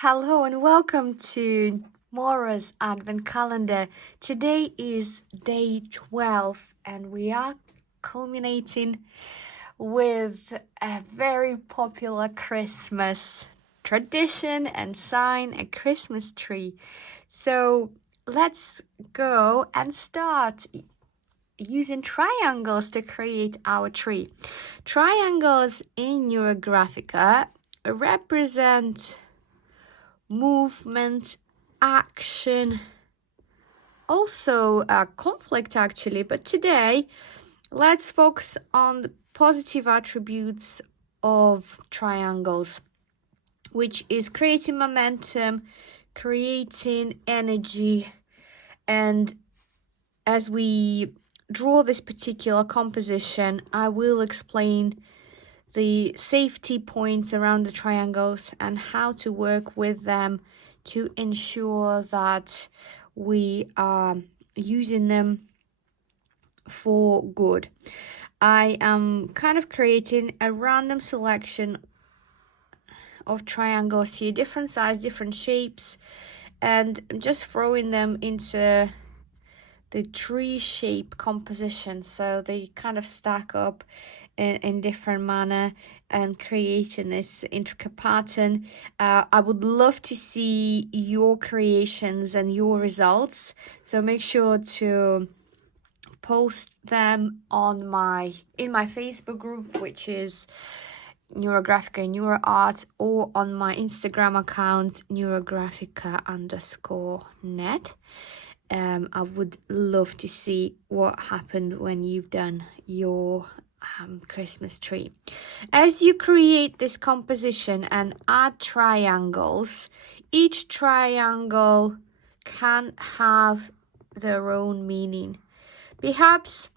Hello and welcome to Maura's Advent Calendar. Today is day 12 and we are culminating with a very popular Christmas tradition and sign, a Christmas tree. So let's go and start using triangles to create our tree. Triangles in Neurographica represent movement, action, also conflict actually. But today, let's focus on the positive attributes of triangles, which is creating momentum, creating energy. And as we draw this particular composition, I will explain the safety points around the triangles and how to work with them to ensure that we are using them for good. I am kind of creating a random selection of triangles here, different size, different shapes, and I'm just throwing them into the tree shape composition so they kind of stack up in different manner and creating this intricate pattern. I would love to see your creations and your results, so make sure to post them on in my Facebook group, which is Neurographica Neuroart, or on my Instagram account neurographica_net. I would love to see what happened when you've done your Christmas tree. As you create this composition and add triangles, each triangle can have their own meaning. Perhaps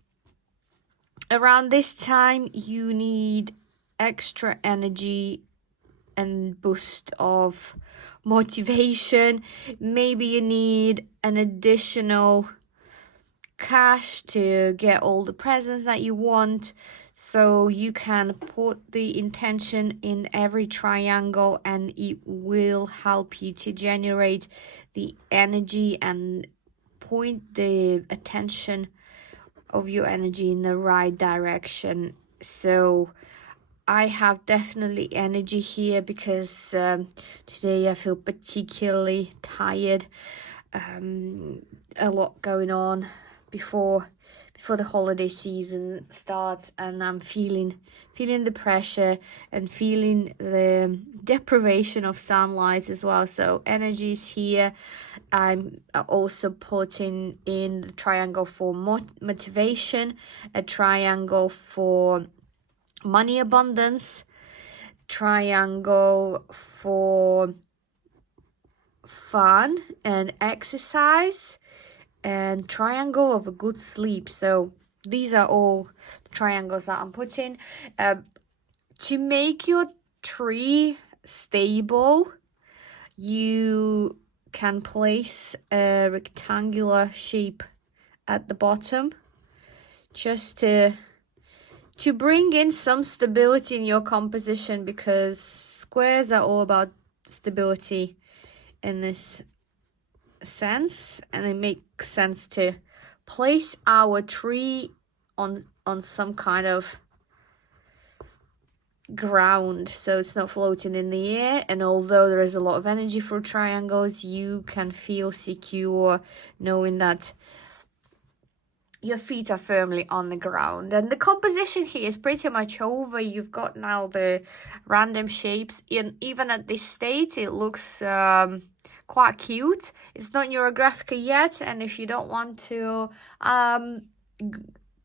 around this time you need extra energy and boost of motivation. Maybe you need an additional cash to get all the presents that you want, so you can put the intention in every triangle and it will help you to generate the energy and point the attention of your energy in the right direction. So I have definitely energy here because today I feel particularly tired. A lot going on before the holiday season starts, and I'm feeling the pressure and feeling the deprivation of sunlight as well. So energy is here. I'm also putting in the triangle for motivation, a triangle for money abundance, triangle for fun and exercise, and triangle of a good sleep. So these are all the triangles that I'm putting. To make your tree stable, you can place a rectangular shape at the bottom just to bring in some stability in your composition, because squares are all about stability in this sense, and it makes sense to place our tree on some kind of ground so it's not floating in the air. And although there is a lot of energy for triangles, you can feel secure knowing that your feet are firmly on the ground. And the composition here is pretty much over. You've got now the random shapes, and even at this state it looks quite cute. It's not Neurographica yet, and if you don't want to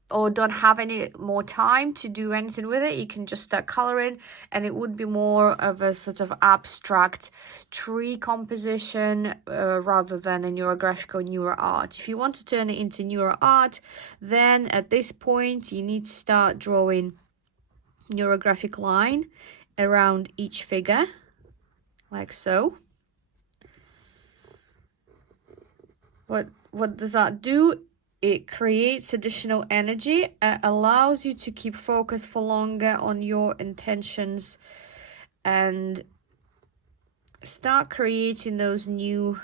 or don't have any more time to do anything with it, you can just start coloring, and it would be more of a sort of abstract tree composition rather than a Neurographic or Neuroart. If you want to turn it into Neuroart, then at this point you need to start drawing Neurographic line around each figure, like so. What does that do? It creates additional energy. It allows you to keep focus for longer on your intentions and start creating those new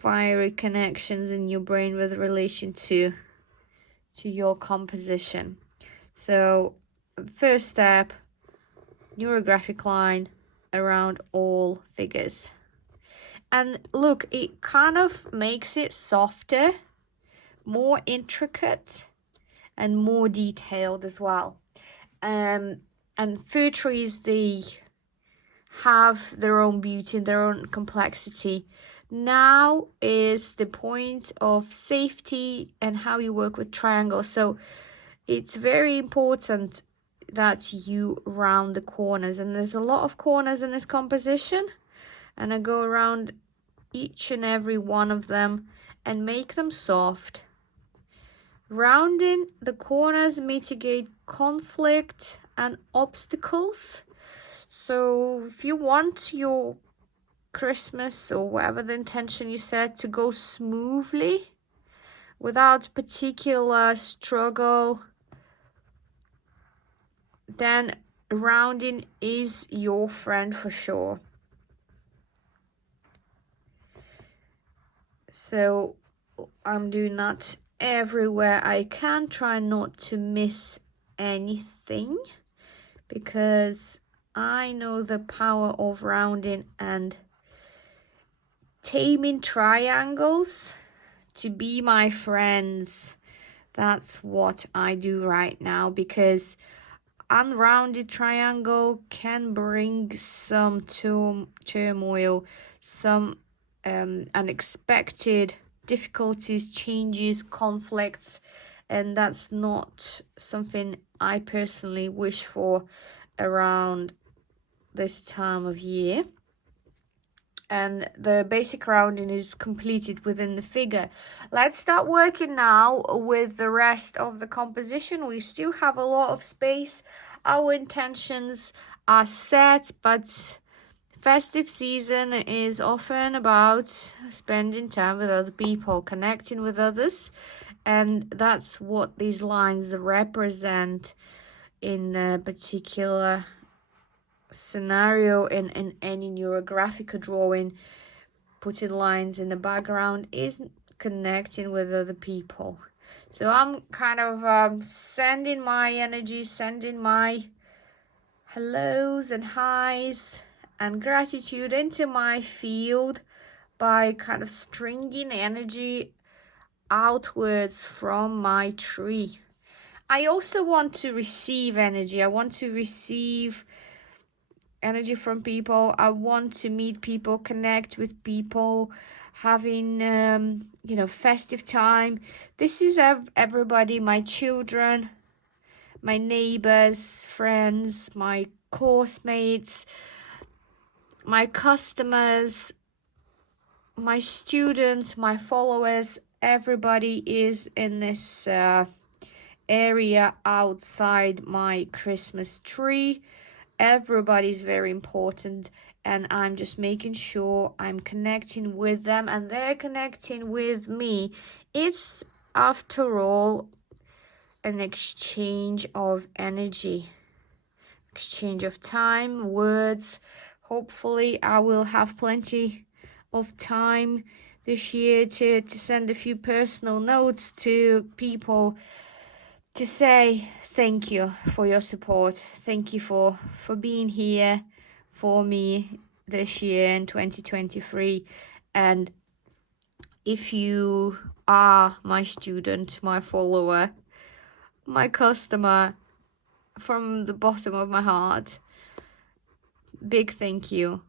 fiery connections in your brain with relation to your composition. So first step, neurographic line around all figures. And look, it kind of makes it softer, more intricate, and more detailed as well. And fir trees, they have their own beauty and their own complexity. Now is the point of safety and how you work with triangles. So it's very important that you round the corners, and there's a lot of corners in this composition, and I go around each and every one of them and make them soft. Rounding the corners mitigate conflict and obstacles. So if you want your Christmas or whatever the intention you set to go smoothly without particular struggle, then rounding is your friend for sure. So I'm doing that everywhere I can, try not to miss anything, because I know the power of rounding and taming triangles to be my friends. That's what I do right now, because unrounded triangle can bring some turmoil, some unexpected difficulties, changes, conflicts, and that's not something I personally wish for around this time of year. And the basic rounding is completed within the figure. Let's start working now with the rest of the composition. We still have a lot of space. Our intentions are set, but festive season is often about spending time with other people, connecting with others, and that's what these lines represent in a particular scenario. In any neurographic drawing, putting lines in the background is connecting with other people. So I'm kind of sending my energy, sending my hellos and highs and gratitude into my field by kind of stringing energy outwards from my tree. I also want to receive energy. I want to receive energy from people. I want to meet people, connect with people, having festive time. This is everybody, my children, my neighbors, friends, my course mates, my customers, my students, my followers. Everybody is in this area outside my Christmas tree. Everybody's very important, and I'm just making sure I'm connecting with them and they're connecting with me. It's, after all, an exchange of energy, exchange of time, words. Hopefully I will have plenty of time this year to send a few personal notes to people to say thank you for your support. Thank you for being here for me this year in 2023. And if you are my student, my follower, my customer, from the bottom of my heart, big thank you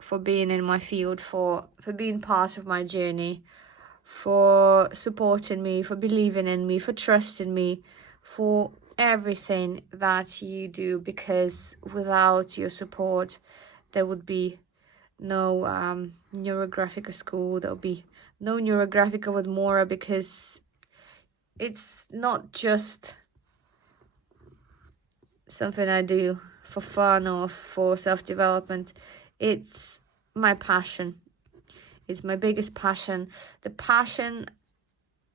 for being in my field, for being part of my journey, for supporting me, for believing in me, for trusting me, for everything that you do, because without your support there would be no neurographica school, there would be no neurographica with Mora, because it's not just something I do for fun or for self-development. It's my passion. It's my biggest passion, the passion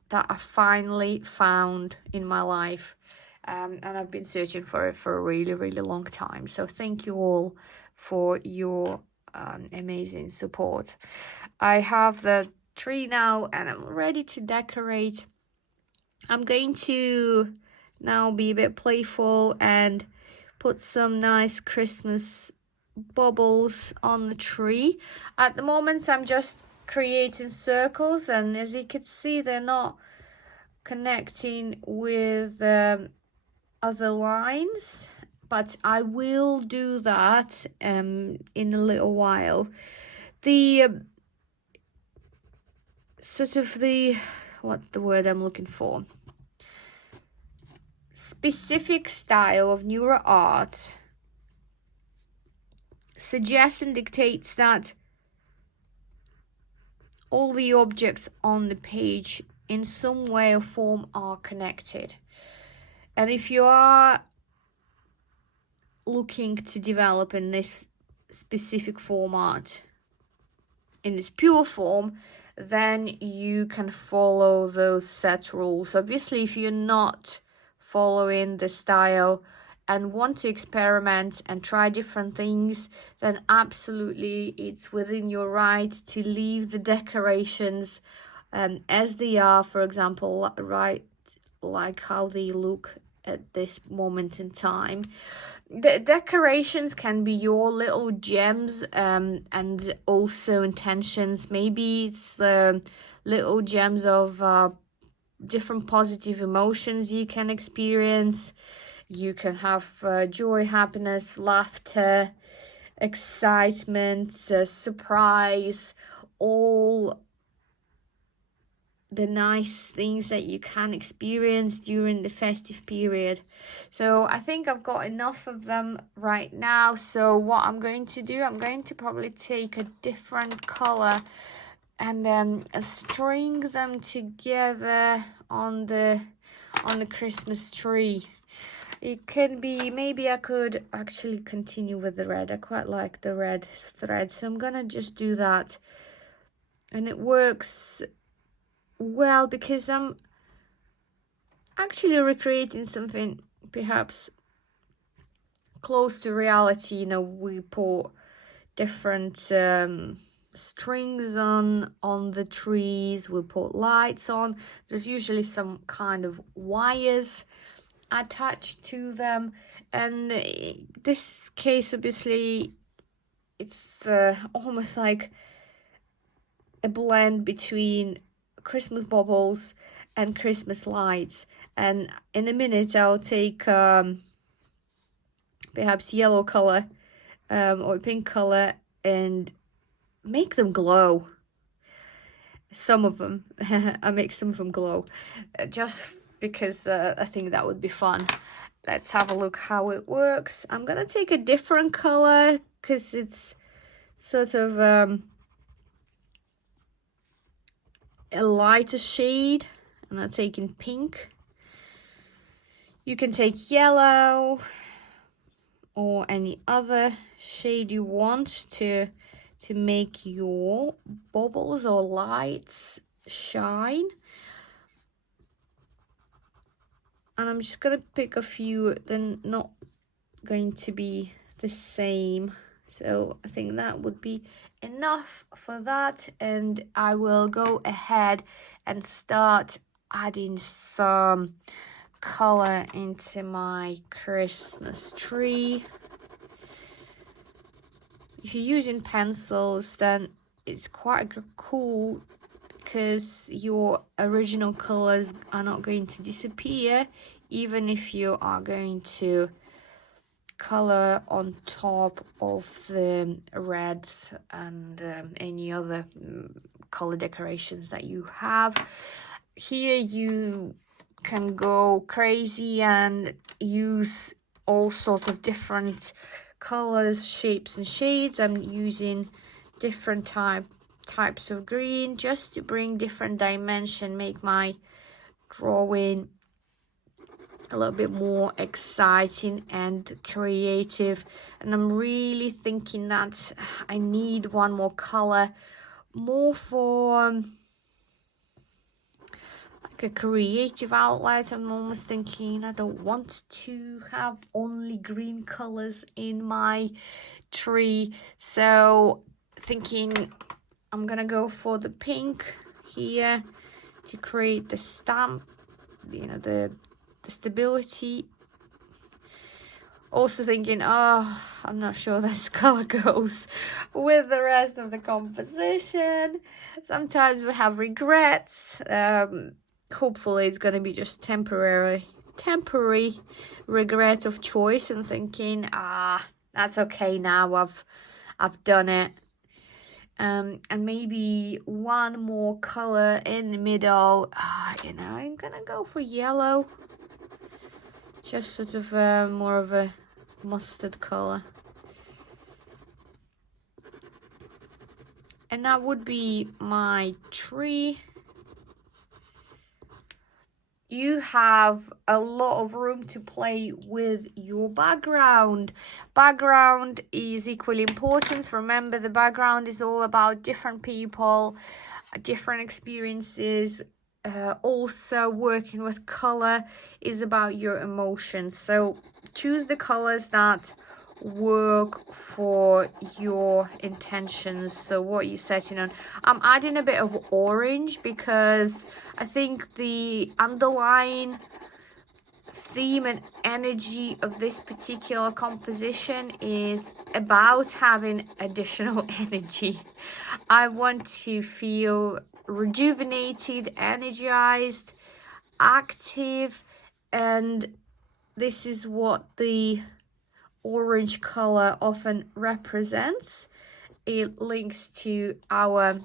that I finally found in my life, and I've been searching for it for a really, really long time. So thank you all for your amazing support. I have the tree now and I'm ready to decorate. I'm going to now be a bit playful and put some nice Christmas bubbles on the tree. At the moment I'm just creating circles, and as you can see they're not connecting with other lines, but I will do that in a little while. The sort of the what the word I'm looking for, specific style of Neuroart suggests and dictates that all the objects on the page in some way or form are connected. And if you are looking to develop in this specific format, in its pure form, then you can follow those set rules. Obviously, if you're not following the style and want to experiment and try different things, then absolutely it's within your right to leave the decorations as they are, for example, right, like how they look at this moment in time. The decorations can be your little gems and also intentions. Maybe it's the little gems of different positive emotions you can experience. You can have joy, happiness, laughter, excitement, surprise, all the nice things that you can experience during the festive period. So I think I've got enough of them right now. So what I'm going to do, I'm going to probably take a different color and then string them together on the Christmas tree. It can be, maybe I could actually continue with the red. I quite like the red thread, so I'm gonna just do that. And it works well because I'm actually recreating something perhaps close to reality. You know, we put different strings on the trees, we put lights on. There's usually some kind of wires attached to them, and in this case obviously it's almost like a blend between Christmas bubbles and Christmas lights. And in a minute I'll take perhaps yellow color or pink color and make them glow. Some of them I make some of them glow just because I think that would be fun. Let's have a look how it works. I'm gonna take a different color because it's sort of a lighter shade, and I'm taking pink. You can take yellow or any other shade you want to make your bubbles or lights shine. And I'm just gonna pick a few, they're not going to be the same, so I think that would be enough for that. And I will go ahead and start adding some color into my Christmas tree. If you're using pencils, then it's quite cool because your original colors are not going to disappear, even if you are going to color on top of the reds and any other color decorations that you have. Here you can go crazy and use all sorts of different colors, shapes and shades. I'm using different types of green just to bring different dimension, make my drawing a little bit more exciting and creative. And I'm really thinking that I need one more color, more for like a creative outlet. I'm almost thinking I don't want to have only green colors in my tree. So thinking I'm gonna go for the pink here to create the stamp, you know, the stability. Also thinking, oh, I'm not sure this color goes with the rest of the composition. Sometimes we have regrets. Hopefully it's gonna be just temporary regret of choice, and thinking, that's okay now, I've done it. And maybe one more color in the middle. You know, I'm gonna go for yellow. Just sort of more of a mustard color. And that would be my tree. You have a lot of room to play with your background. Background is equally important. Remember, the background is all about different people, different experiences. Also, working with color is about your emotions. So choose the colors that work for your intentions. So what you're setting on. I'm adding a bit of orange because I think the underlying theme and energy of this particular composition is about having additional energy. I want to feel rejuvenated, energized, active, and this is what the orange color often represents. It links to our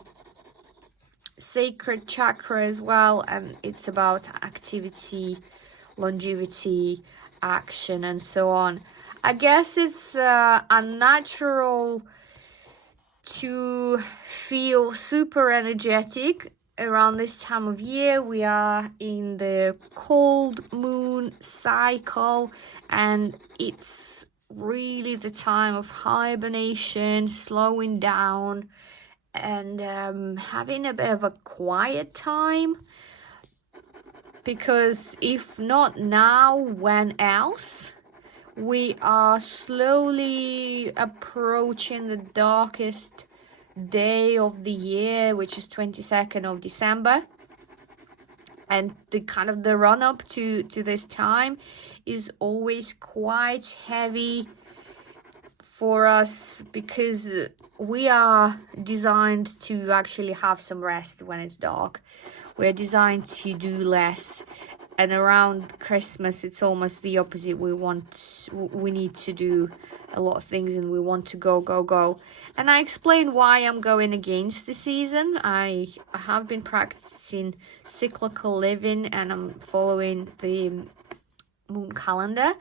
sacred chakra as well, and it's about activity, longevity, action, and so on. I guess it's unnatural to feel super energetic around this time of year. We are in the cold moon cycle, and it's really the time of hibernation, slowing down, and having a bit of a quiet time. Because if not now, when else? We are slowly approaching the darkest day of the year, which is 22nd of December. And the kind of the run up to this time is always quite heavy for us, because we are designed to actually have some rest when it's dark. We're designed to do less. And around Christmas, it's almost the opposite. We need to do a lot of things, and we want to go. And I explain why I'm going against the season. I have been practicing cyclical living, and I'm following the moon calendar.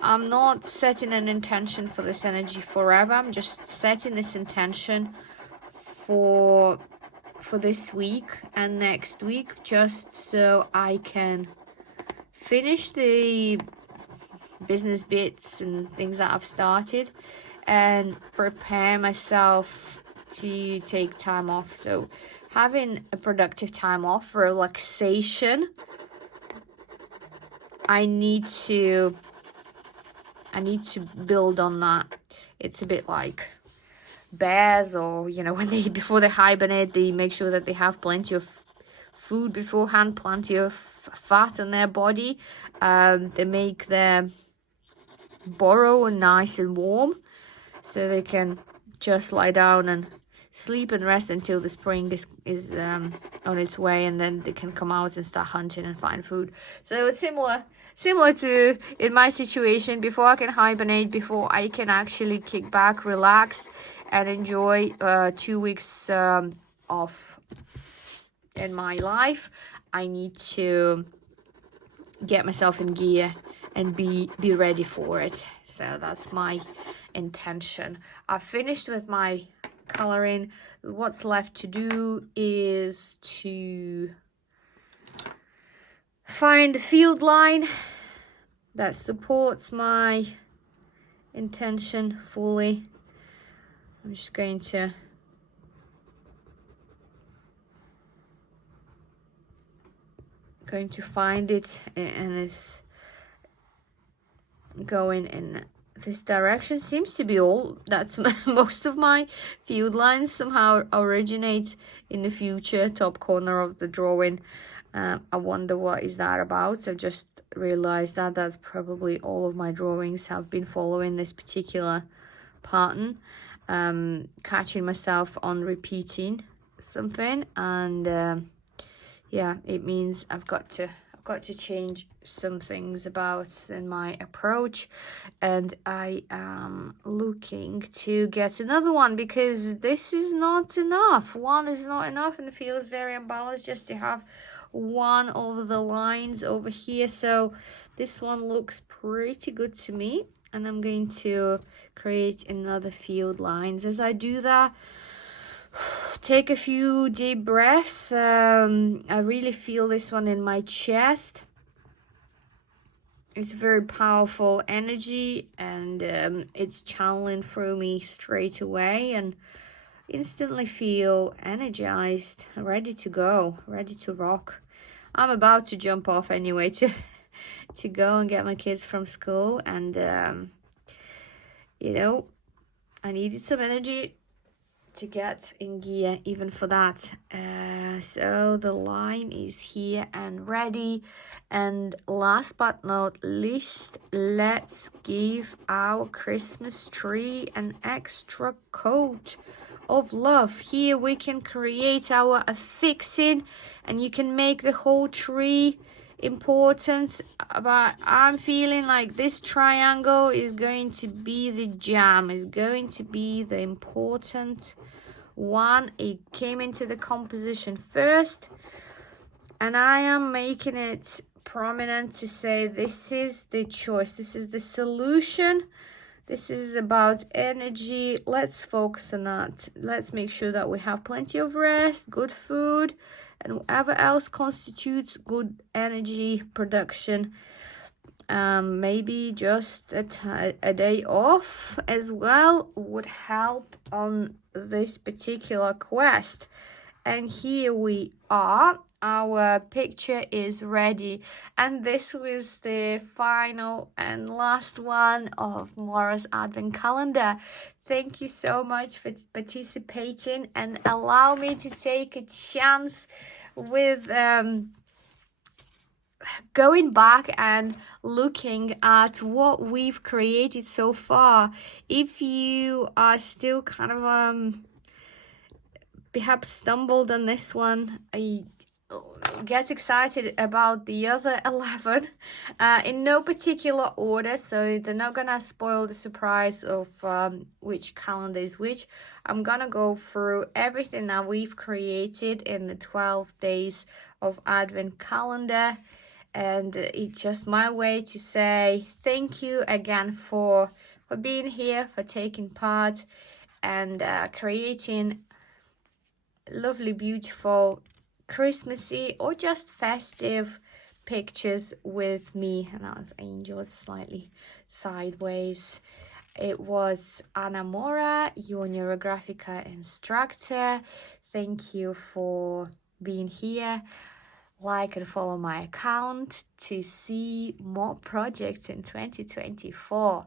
I'm not setting an intention for this energy forever. I'm just setting this intention for this week and next week, just so I can finish the business bits and things that I've started and prepare myself to take time off. So having a productive time off, relaxation, I need to build on that. It's a bit like bears, or you know, when they before they hibernate, they make sure that they have plenty of food beforehand, plenty of fat on their body. They make their burrow nice and warm, so they can just lie down and sleep and rest until the spring is on its way, and then they can come out and start hunting and find food. So it's similar to in my situation. Before I can hibernate, before I can actually kick back, relax, and enjoy 2 weeks off in my life, I need to get myself in gear and be ready for it. So that's my intention. I've finished with my coloring. What's left to do is to find a field line that supports my intention fully. I'm just going to find it, and it's going in this direction seems to be all. That's most of my field lines somehow originate in the future, top corner of the drawing. I wonder what is that about. I've just realized that that's probably all of my drawings have been following this particular pattern. Catching myself on repeating something, and yeah, it means I've got to change some things about in my approach, and I am looking to get another one because this is not enough. One is not enough, and it feels very unbalanced just to have one of the lines over here. So this one looks pretty good to me, and I'm going to create another field lines. As I do that, take a few deep breaths. I really feel this one in my chest. It's very powerful energy, and it's channeling through me straight away, and instantly feel energized, ready to go, ready to rock. I'm about to jump off anyway to go and get my kids from school, and you know, I needed some energy to get in gear even for that. So the line is here and ready, and last but not least, let's give our Christmas tree an extra coat of love. Here we can create our affixing, and you can make the whole tree important, but I'm feeling like this triangle is going to be the jam, is going to be the important one. It came into the composition first, and I am making it prominent to say this is the choice, this is the solution, this is about energy. Let's focus on that. Let's make sure that we have plenty of rest, good food, and whatever else constitutes good energy production. Maybe just a day off as well would help on this particular quest. And here we are. Our picture is ready, and this was the final and last one of Maura's Advent Calendar. Thank you so much for participating, and allow me to take a chance with going back and looking at what we've created so far. If you are still kind of perhaps stumbled on this one, I get excited about the other 11 in no particular order, so they're not gonna spoil the surprise of which calendar is which. I'm gonna go through everything that we've created in the 12 days of Advent calendar, and it's just my way to say thank you again for being here, for taking part, and creating lovely, beautiful, Christmassy or just festive pictures with me. And that was Angel slightly sideways. It was Anna Mora, your Neurographica instructor. Thank you for being here. Like and follow my account to see more projects in 2024.